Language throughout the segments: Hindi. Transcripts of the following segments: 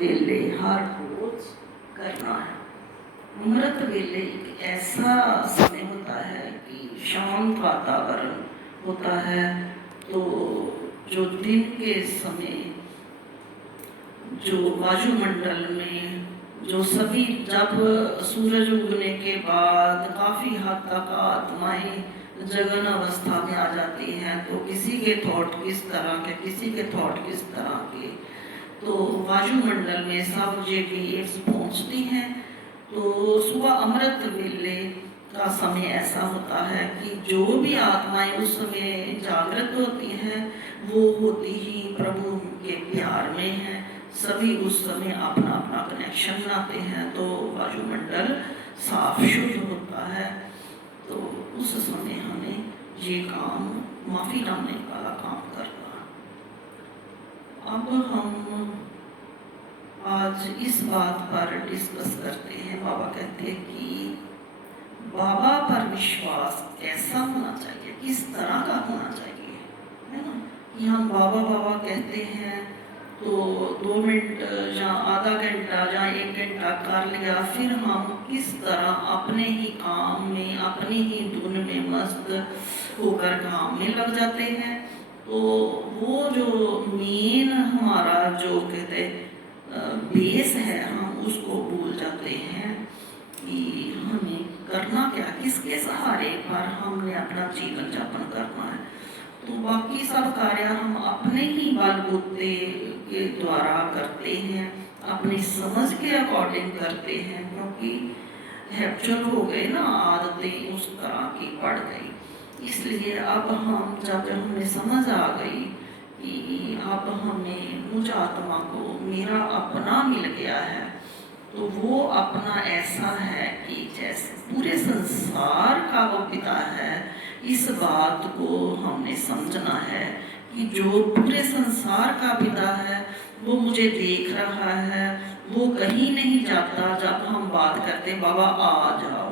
वेले हर रोज करना है। अमृत वेले एक ऐसा समय होता है कि शांत वातावरण होता है। तो जो दिन के समय जो वायुमंडल में जो सभी जब सूरज उगने के बाद काफ़ी हद तक आत्माएं जगन अवस्था में आ जाती हैं, तो किसी के थॉट किस तरह के, किसी के थॉट किस तरह के, तो वायुमंडल में सब वेव्स पहुंचती हैं। तो सुबह अमृत वेले का समय ऐसा होता है कि जो भी आत्माएं उस समय जागृत होती हैं वो होती ही प्रभु के प्यार में हैं। सभी उस समय अपना अपना कनेक्शन बनाते हैं, तो वायुमंडल साफ शुद्ध होता है। तो उस समय हमें ये काम माफ़ी लाने वाला काम करना। अब हम आज इस बात पर डिस्कस करते हैं। बाबा कहते हैं कि बाबा पर विश्वास कैसा होना चाहिए, किस तरह का होना चाहिए, है ना। कि हम बाबा बाबा कहते हैं तो 2 मिनट या आधा घंटा या 1 घंटा कर लिया, फिर हम किस तरह अपने ही काम में, अपनी ही धुन में मस्त होकर काम में लग जाते हैं। तो वो जो मेन हमारा जो कहते बेस है, हम उसको भूल जाते हैं कि हमें करना क्या, किसके सहारे पर हमने अपना जीवन यापन करना है। तो बाकी सब कार्य हम अपने ही बलबूते के द्वारा करते हैं, अपनी समझ के अकॉर्डिंग करते हैं, क्योंकि हैप्चुअल हो गए ना, आदतें उस तरह की पड़ गई। इसलिए अब हम जब हमें समझ आ गई कि अब हमें मुझ आत्मा को मेरा अपना मिल गया है, तो वो अपना ऐसा है कि जैसे पूरे संसार का वो पिता है। इस बात को हमने समझना है कि जो पूरे संसार का पिता है वो मुझे देख रहा है, वो कहीं नहीं जाता। जब हम बात करते बाबा आ जाओ,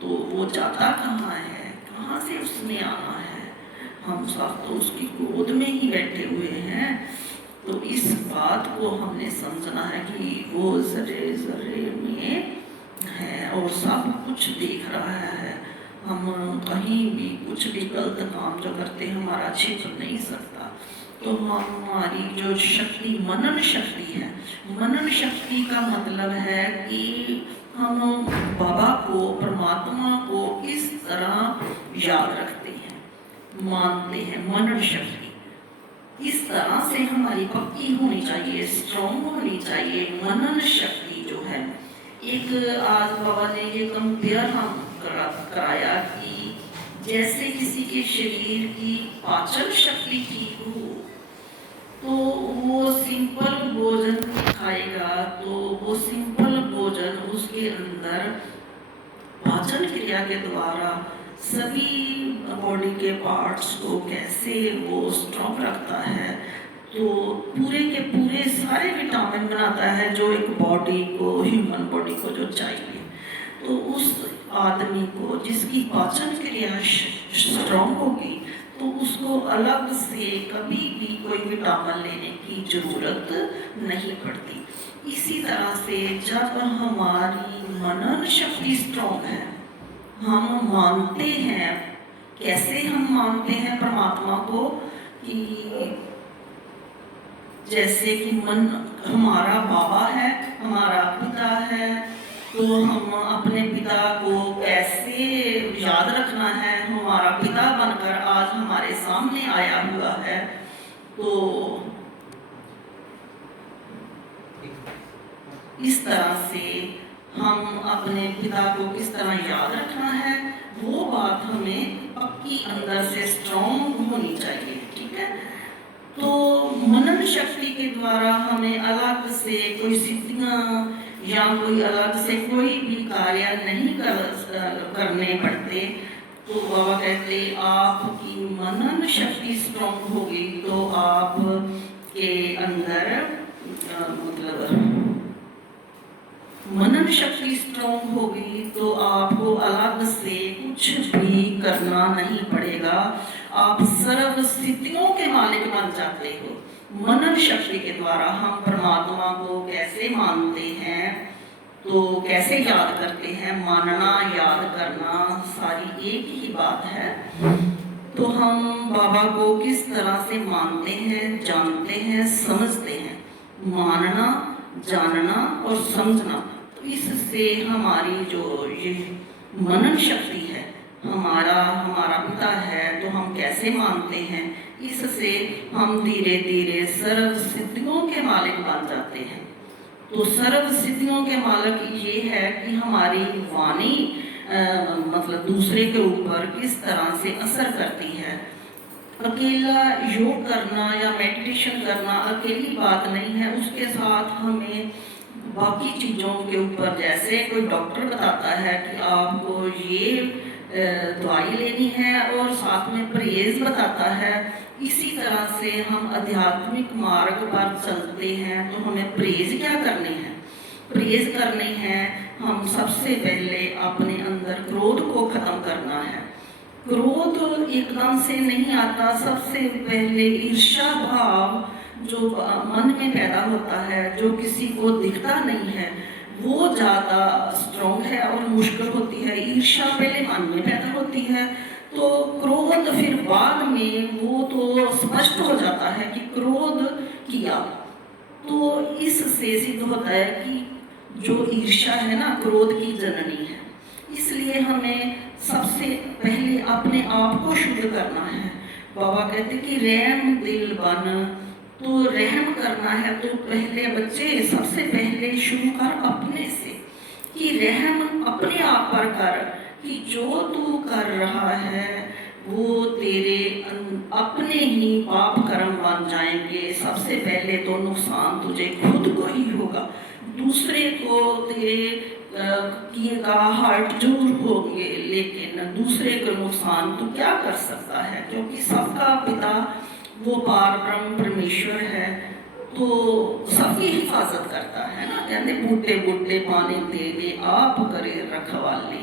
तो वो जाता कहाँ है, कहाँ से उसने आना है, हम सब तो उसकी गोद में ही बैठे हुए हैं। तो इस बात को हमने समझना है कि वो जरे जरे में है और सब कुछ देख रहा है। हम कहीं भी कुछ भी गलत काम जो करते हैं हमारा छिप नहीं सकता। तो हमारी जो शक्ति मनन शक्ति है, मनन शक्ति का मतलब है कि हम बाबा को, परमात्मा को किस तरह याद रखते हैं, मानते हैं। मनन शक्ति इस तरह से हमारी पक्की होनी चाहिए, स्ट्रॉन्ग होनी चाहिए। मनन शक्ति जो है, एक आज बाबा ने ये कंपेयर हम कराया कि जैसे किसी के शरीर की पाचन शक्ति ठीक हो, तो वो सिंपल भोजन खाएगा, तो वो सिंपल भोजन उसके अंदर पाचन क्रिया के द्वारा सभी बॉडी के पार्ट्स को कैसे वो स्ट्रॉन्ग रखता है। तो पूरे के पूरे सारे विटामिन बनाता है जो एक बॉडी को, ह्यूमन बॉडी को जो चाहिए। तो उस आदमी को जिसकी पाचन क्रिया स्ट्रॉन्ग होगी, तो उसको अलग से कभी भी कोई विटामिन लेने की जरूरत नहीं पड़ती। इसी तरह से जब हमारी मनन शक्ति स्ट्रॉन्ग है, हम मानते हैं, कैसे हम मानते हैं परमात्मा को, कि जैसे कि मन हमारा बाबा है, हमारा पिता है, तो हम अपने पिता को कैसे याद रखना है। हमारा पिता बनकर आज हमारे सामने आया हुआ है, तो इस तरह से हम अपने पिता को किस तरह याद रखना है, वो बात हमें पक्की अंदर से स्ट्रॉन्ग होनी चाहिए। ठीक है। तो मनन शक्ति के द्वारा हमें अलग से कोई सिद्धियां या कोई अलग से कोई भी कार्य नहीं करने पड़ते। तो बाबा कहते आपकी मनन शक्ति स्ट्रॉन्ग होगी तो आप के अंदर मतलब मनन शक्ति स्ट्रॉन्ग होगी तो आपको अलग से कुछ भी करना नहीं पड़ेगा। आप सर्व सिद्धियों के मालिक बन जाते हो। मनन शक्ति के द्वारा हम परमात्मा को कैसे मानते हैं, तो कैसे याद करते हैं। मानना याद करना सारी एक ही बात है। तो हम बाबा को किस तरह से मानते हैं, जानते हैं, समझते हैं। मानना, जानना और समझना, तो इससे हमारी जो ये मनन शक्ति है, हमारा पिता है, तो हम कैसे मानते हैं, इससे हम धीरे धीरे सर्व सिद्धियों के मालिक बन जाते हैं। तो सर्व सिद्धियों के मालिक ये है कि हमारी वाणी मतलब दूसरे के ऊपर किस तरह से असर करती है। अकेला योग करना या मेडिटेशन करना अकेली बात नहीं है, उसके साथ हमें बाकी चीज़ों के ऊपर, जैसे कोई डॉक्टर बताता है कि आपको ये दवाई लेनी है और साथ में परहेज बताता है, इसी तरह से हम आध्यात्मिक मार्ग पर चलते हैं। तो हमें परहेज क्या करनी है? परहेज करनी है, हम सबसे पहले अपने अंदर क्रोध को खत्म करना है। क्रोध एकदम से नहीं आता। सबसे पहले ईर्ष्या भाव जो मन में पैदा होता है, जो किसी को दिखता नहीं है, वो ज़्यादा स्ट्रॉन्ग है और मुश्किल होती है। ईर्ष्या पहले मन में पैदा होती है, तो क्रोध फिर बाद में वो तो स्पष्ट हो जाता है कि क्रोध किया। तो इससे सिद्ध होता है कि जो ईर्ष्या है ना, क्रोध की जननी है। इसलिए हमें सबसे पहले अपने आप को शुद्ध करना है। बाबा कहते कि रहम दिल बन, तो रहम करना है तो पहले बच्चे सबसे पहले शुरू कर अपने से, कि रहम अपने आप पर कर, कि जो तू कर रहा है वो तेरे अपने ही पाप कर्म बन जाएंगे। सबसे पहले तो नुकसान तुझे खुद को ही होगा, दूसरे को तेरे किए का हर्ट जरूर होंगे, लेकिन दूसरे को नुकसान तू क्या कर सकता है, क्योंकि सबका पिता वो पार ब्रह्म परमेश्वर है, तो सबकी हिफाजत करता है ना। कहते बूटे बूटे पानी दे दे आप करे रखवाली,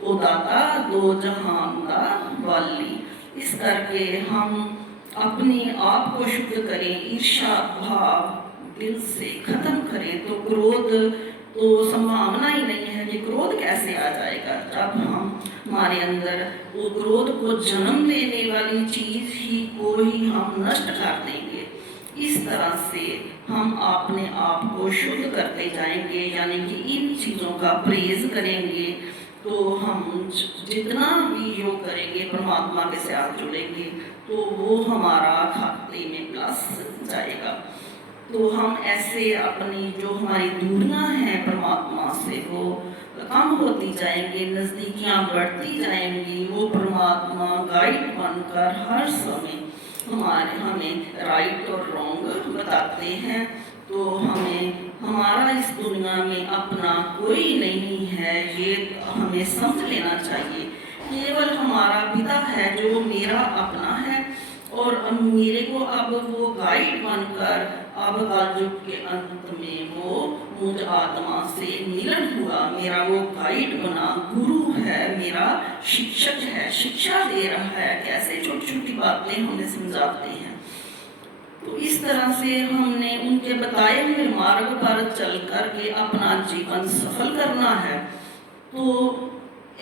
तो दाता दो जहान दा वाली। इस करके हम अपने आप को शुद्ध करें, ईर्ष्या भाव दिल से खत्म करें। तो क्रोध तो संभावना ही नहीं है कि क्रोध कैसे आ जाएगा, जब हम हमारे अंदर वो क्रोध को जन्म देने वाली चीज ही को ही हम नष्ट कर देंगे। इस तरह से हम अपने आप को शुद्ध करते जाएंगे, यानी कि इन चीज़ों का प्रेज करेंगे। तो हम जितना भी योग करेंगे, परमात्मा के साथ जुड़ेंगे, तो वो हमारा खाते में प्लस जाएगा। तो हम ऐसे अपनी जो हमारी दूरियां हैं परमात्मा से, वो कम होती जाएंगी, नज़दीकियां बढ़ती जाएंगी। वो परमात्मा गाइड बनकर हर समय हमें राइट और रॉन्ग बताते हैं। तो हमें हमारा इस दुनिया में अपना कोई नहीं है, ये हमें समझ लेना चाहिए। केवल हमारा पिता है जो मेरा अपना है, और मेरे को अब वो गाइड बनकर अब कलयुग के अंत में वो मुझ आत्मा से मिलन हुआ, मेरा वो गाइड बना, गुरु है, मेरा शिक्षक है, शिक्षा दे रहा है, कैसे छोटी छोटी बातें हमें समझाते हैं। तो इस तरह से हमने उनके बताए हुए मार्ग पर चल कर के अपना जीवन सफल करना है। तो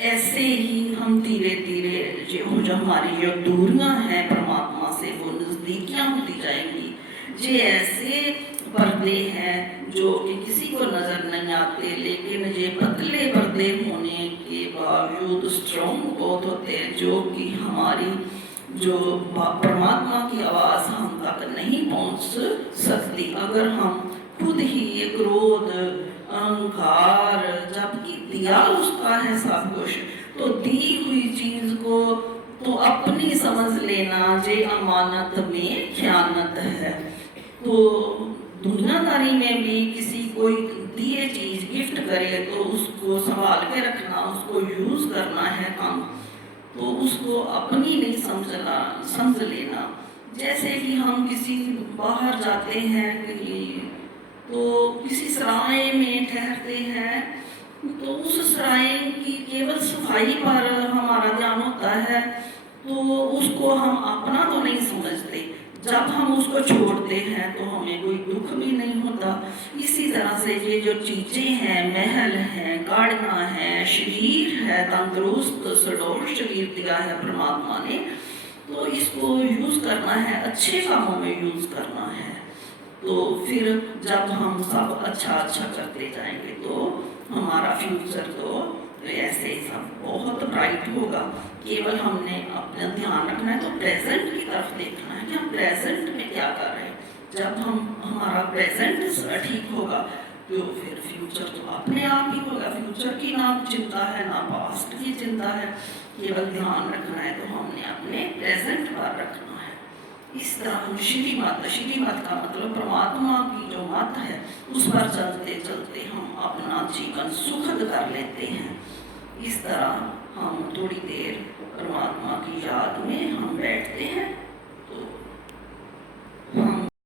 ऐसे ही हम धीरे धीरे जो हमारी जो दूरियां हैं परमात्मा से, वो नज़दीकियां होती जाएंगी। ये ऐसे पर्दे हैं जो कि किसी को नज़र नहीं आते, लेकिन ये पतले पर्दे होने के बावजूद स्ट्रॉन्ग बहुत होते हैं, जो कि हमारी जो परमात्मा की आवाज़ हम तक नहीं पहुंच सकती अगर हम खुद ही ये क्रोध अहंकार, जबकि दिया उसका है सब कुछ, तो दी हुई चीज को तो अपनी समझ लेना जे अमानत में खयानत है। तो दुनियादारी में भी किसी कोई दिए चीज गिफ्ट करे तो उसको संभाल के रखना, उसको यूज करना है काम, तो उसको अपनी नहीं समझ लेना। जैसे कि हम किसी बाहर जाते हैं तो किसी सराय में ठहरते हैं, तो उस सराय की केवल सफाई पर हमारा ध्यान होता है, तो उसको हम अपना तो नहीं समझते। जब हम उसको छोड़ते हैं तो हमें कोई दुख भी नहीं होता। इसी तरह से ये जो चीज़ें हैं, महल हैं, गाड़ियाँ हैं, शरीर है, तंदुरुस्त सुडौल शरीर दिया है परमात्मा ने, तो इसको यूज़ करना है, अच्छे कामों में यूज़ करना है। तो फिर जब हम सब अच्छा अच्छा करते जाएंगे तो हमारा फ्यूचर तो ऐसे ही सब बहुत ब्राइट होगा। केवल हमने अपना ध्यान रखना है, तो प्रेजेंट की तरफ देखना है कि हम प्रेजेंट में क्या कर रहे हैं। जब हम हमारा प्रेजेंट ठीक होगा तो फिर फ्यूचर तो अपने आप ही होगा। फ्यूचर की ना चिंता है ना पास्ट की चिंता है, केवल ध्यान रखना है तो हमने अपने प्रेजेंट पर रखना है। इस तरह हम श्री मत का मतलब परमात्मा की जो मत है उस पर चलते चलते हम अपना जीवन सुखद कर लेते हैं। इस तरह हम थोड़ी देर परमात्मा की याद में हम बैठते हैं, तो हम